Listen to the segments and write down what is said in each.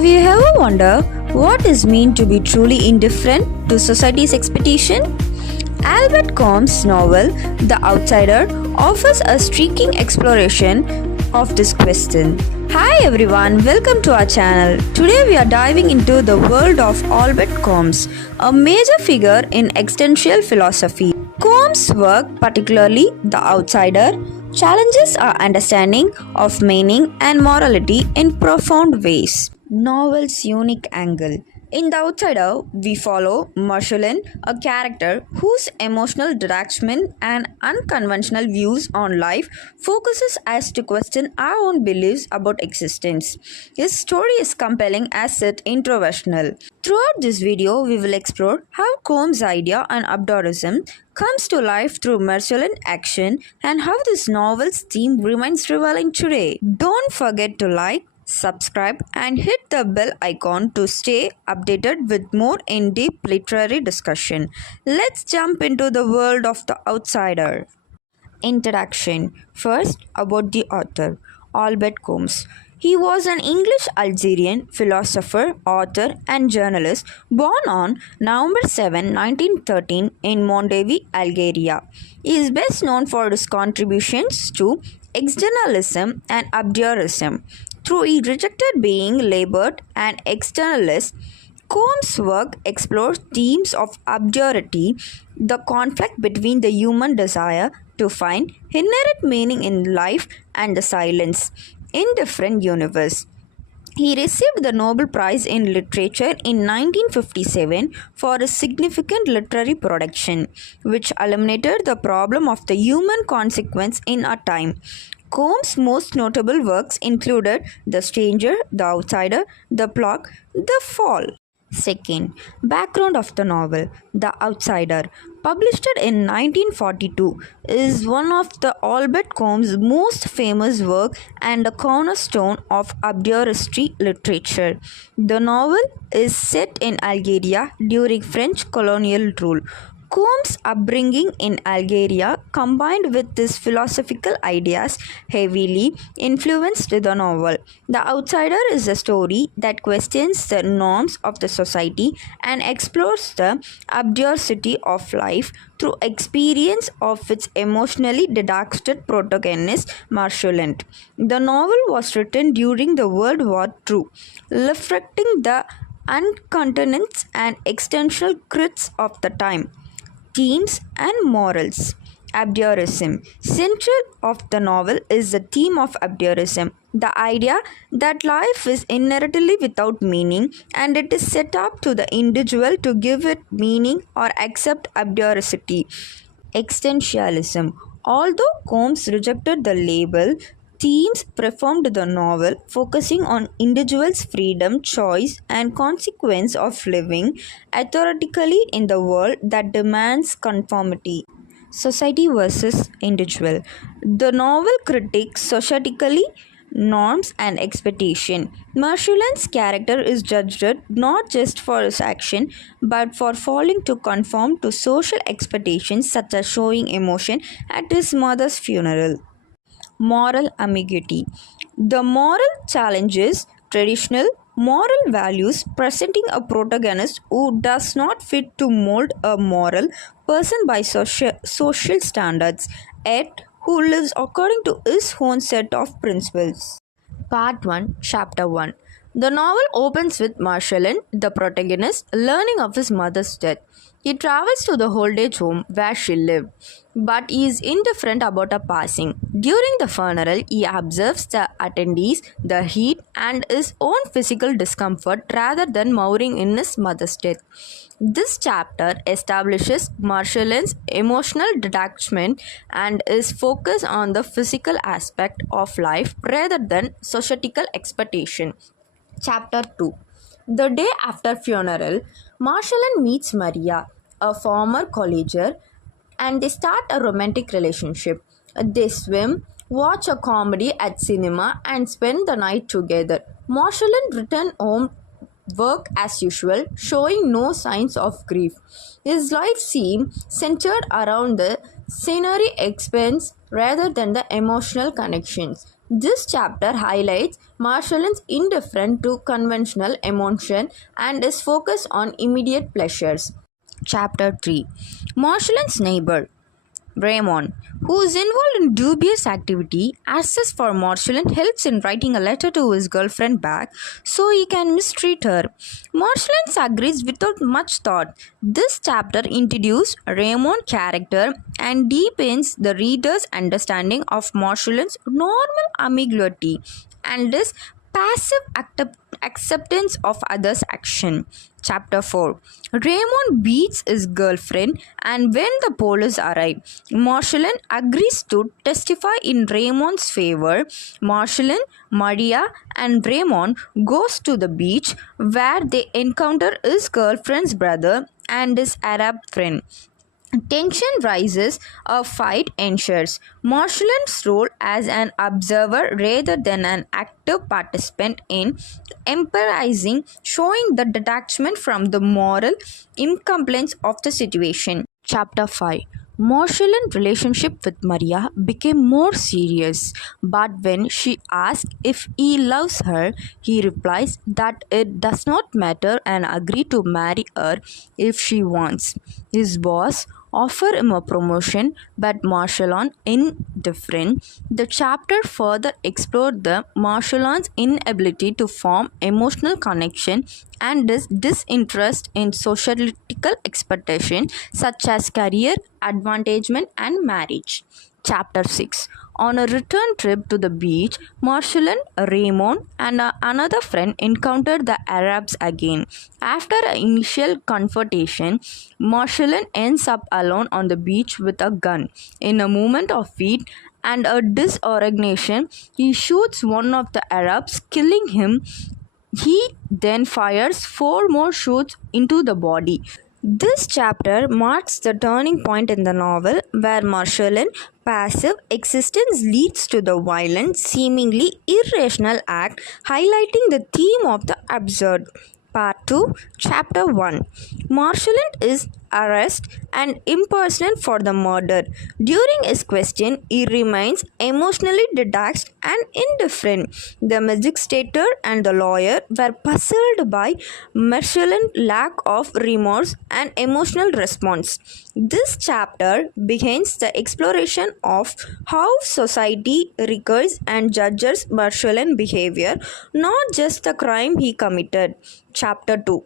Have you ever wondered what is meant to be truly indifferent to society's expectation? Albert Camus' novel The Outsider offers a striking exploration of this question. Hi everyone, welcome to our channel. Today we are diving into the world of Albert Camus, a major figure in existential philosophy. Camus' work, particularly The Outsider, challenges our understanding of meaning and morality in profound ways. Novel's unique angle. In The Outsider, we follow Marcelin, a character whose emotional detachment and unconventional views on life focuses us to question our own beliefs about existence. His story is compelling as it introversional. Throughout this video, we will explore how Camus' idea and absurdism comes to life through Marcelin action and how this novel's theme remains relevant today. Don't forget to like, subscribe and hit the bell icon to stay updated with more in-depth literary discussion. Let's jump into the world of The Outsider. Introduction. First, about the author, Albert Camus. He was an English-Algerian philosopher, author and journalist born on November 7, 1913 in Mondeville, Algeria. He is best known for his contributions to existentialism and absurdism. Though he rejected being labeled an externalist, Camus' work explores themes of absurdity, the conflict between the human desire to find inherent meaning in life and the silence in different universe. He received the Nobel Prize in Literature in 1957 for a significant literary production, which illuminated the problem of the human consequence in our time. Camus' most notable works included The Stranger, The Outsider, The Plot, The Fall. Second, background of the novel. The Outsider, published in 1942, is one of the Albert Camus' most famous work and a cornerstone of absurdist literature. The novel is set in Algeria during French colonial rule. Camus' upbringing in Algeria, combined with his philosophical ideas, heavily influenced the novel. The Outsider is a story that questions the norms of the society and explores the absurdity of life through experience of its emotionally detached protagonist, Marcelin. The novel was written during the World War II, reflecting the uncontents and existential critics of the time. Themes and morals. Absurdism. Central of the novel is the theme of absurdism, the idea that life is inherently without meaning and it is set up to the individual to give it meaning or accept absurdity. Existentialism. Although Camus rejected the label, themes performed the novel, focusing on individuals' freedom, choice, and consequence of living authoritatively in the world that demands conformity. Society versus individual. The novel critiques societally norms and expectation. Marcelin's character is judged not just for his action but for failing to conform to social expectations such as showing emotion at his mother's funeral. Moral ambiguity. The moral challenges traditional moral values, presenting a protagonist who does not fit to mold a moral person by social standards, yet who lives according to his own set of principles. Part 1, Chapter 1. The novel opens with Marcelin, the protagonist, learning of his mother's death. He travels to the old age home where she lived, but he is indifferent about her passing. During the funeral, he observes the attendees, the heat, and his own physical discomfort rather than mourning in his mother's death. This chapter establishes Marcelin's emotional detachment and is focused on the physical aspect of life rather than societal expectation. Chapter 2. The day after funeral, Marcelin meets Maria, a former colleague, and they start a romantic relationship. They swim, watch a comedy at cinema, and spend the night together. Marcelin returns home, work as usual, showing no signs of grief. His life seems centered around the scenery expense rather than the emotional connections. This chapter highlights Marcellin's indifference to conventional emotion and is focused on immediate pleasures. Chapter 3. Marcellin's neighbor Raymond, who is involved in dubious activity, asks for Marcellin helps in writing a letter to his girlfriend back so he can mistreat her. Marcellin agrees without much thought. This chapter introduces Raymond's character and deepens the reader's understanding of Marcellin's normal ambiguity and his passive acceptance of others' action. Chapter 4. Raymond beats his girlfriend, and when the police arrive, Marcellin agrees to testify in Raymond's favor. Marcellin, Maria, and Raymond goes to the beach where they encounter his girlfriend's brother and his Arab friend. Tension rises, a fight ensues. Marcellin's role as an observer rather than an active participant in emphasizing, showing the detachment from the moral incomplete of the situation. Chapter 5. Marcellin's relationship with Maria became more serious, but when she asks if he loves her, he replies that it does not matter and agrees to marry her if she wants. His boss offer him a promotion, but Marcellin indifferent. The chapter further explored the Marcellin's inability to form emotional connection and his disinterest in societal expectation such as career advancement and marriage. Chapter 6. On a return trip to the beach, Marcellin, Raymond, and another friend encountered the Arabs again. After an initial confrontation, Marcellin ends up alone on the beach with a gun. In a moment of heat and a disorganization, he shoots one of the Arabs, killing him. He then fires 4 more shots into the body. This chapter marks the turning point in the novel where Marcellin's passive existence leads to the violent, seemingly irrational act, highlighting the theme of the absurd. Part 2, Chapter 1. Marcellin is arrested and imprisoned for the murder. During his question, he remains emotionally detached and indifferent. The magistrator and the lawyer were puzzled by Marcellin's lack of remorse and emotional response. This chapter begins the exploration of how society regards and judges Marcellin's behavior, not just the crime he committed. Chapter 2.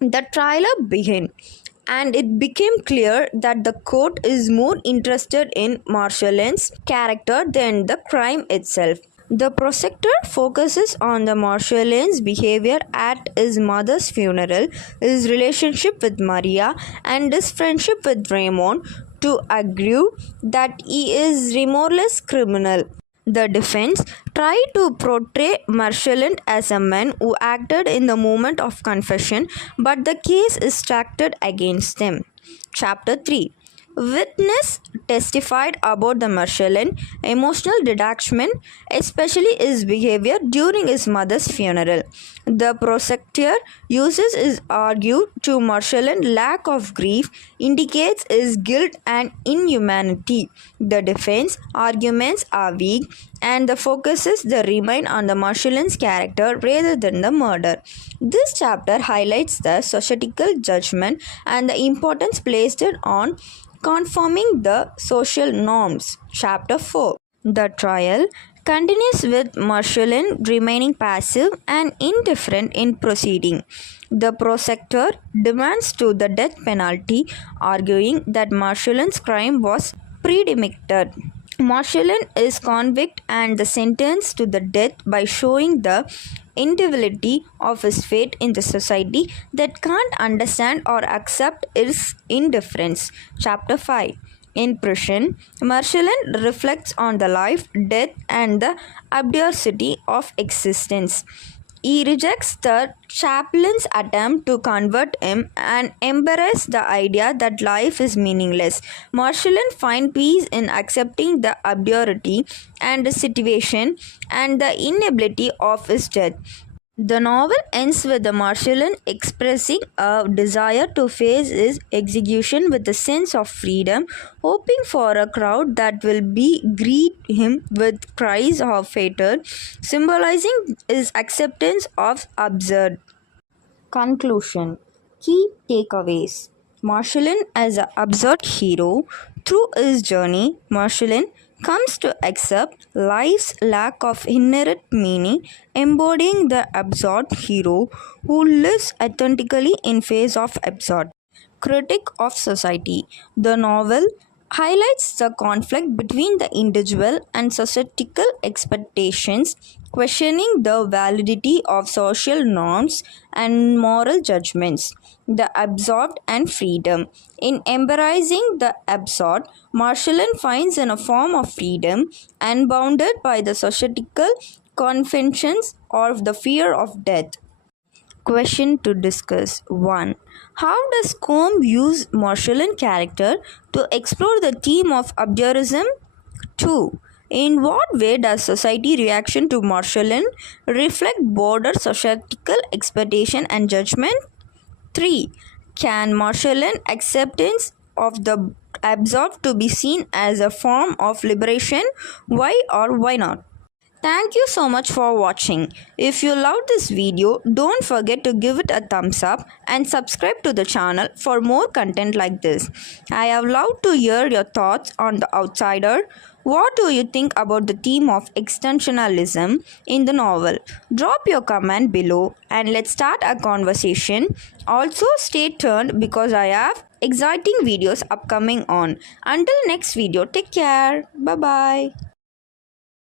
The trial began, and it became clear that the court is more interested in Marcellin's character than the crime itself. The prosecutor focuses on the Marcellin's behavior at his mother's funeral, his relationship with Maria, and his friendship with Raymond to argue that he is remorseless criminal. The defense tried to portray Marcellin as a man who acted in the moment of confession, but the case is stacked against them. Chapter 3. Witness testified about the Marcellin emotional detachment, especially his behavior during his mother's funeral. The prosecutor uses his argue to Marcellin's lack of grief indicates his guilt and inhumanity. The defense arguments are weak and the focuses the remain on the Marcellin's character rather than the murder. This chapter highlights the societal judgment and the importance placed on conforming the social norms. Chapter 4. The trial continues with Marcellin remaining passive and indifferent in proceeding. The prosecutor demands to the death penalty, arguing that Marcellin's crime was premeditated. Marcellin is convicted and sentenced to the death by showing the inevitability of his fate in the society that can't understand or accept his indifference. Chapter 5. In prison, Marcellin reflects on the life, death, and the absurdity of existence. He rejects the chaplain's attempt to convert him and embraces the idea that life is meaningless. Marcellin finds peace in accepting the absurdity and the situation and the inability of his death. The novel ends with the Marshallin expressing a desire to face his execution with a sense of freedom, hoping for a crowd that will greet him with cries of fatal, symbolizing his acceptance of absurd. Conclusion. Key takeaways. Marshallin as an absurd hero. Through his journey, Marshallin comes to accept life's lack of inherent meaning, embodying the absurd hero who lives authentically in face of absurd. Critic of society. The novel highlights the conflict between the individual and societal expectations, questioning the validity of social norms and moral judgments. The absurd and freedom. In embracing the absurd, Marshallin finds in a form of freedom unbounded by the societal conventions or the fear of death. Question to discuss 1. How does Combe use Marshallin character to explore the theme of absurdism? 2. In what way does society reaction to Marshallin reflect broader societal expectation and judgment? 3. Can Marshallin acceptance of the absurd to be seen as a form of liberation? Why or why not? Thank you so much for watching. If you loved this video, don't forget to give it a thumbs up and subscribe to the channel for more content like this. I have loved to hear your thoughts on The Outsider. What do you think about the theme of extensionalism in the novel? Drop your comment below and let's start a conversation. Also stay tuned because I have exciting videos upcoming on. Until next video, take care. Bye bye.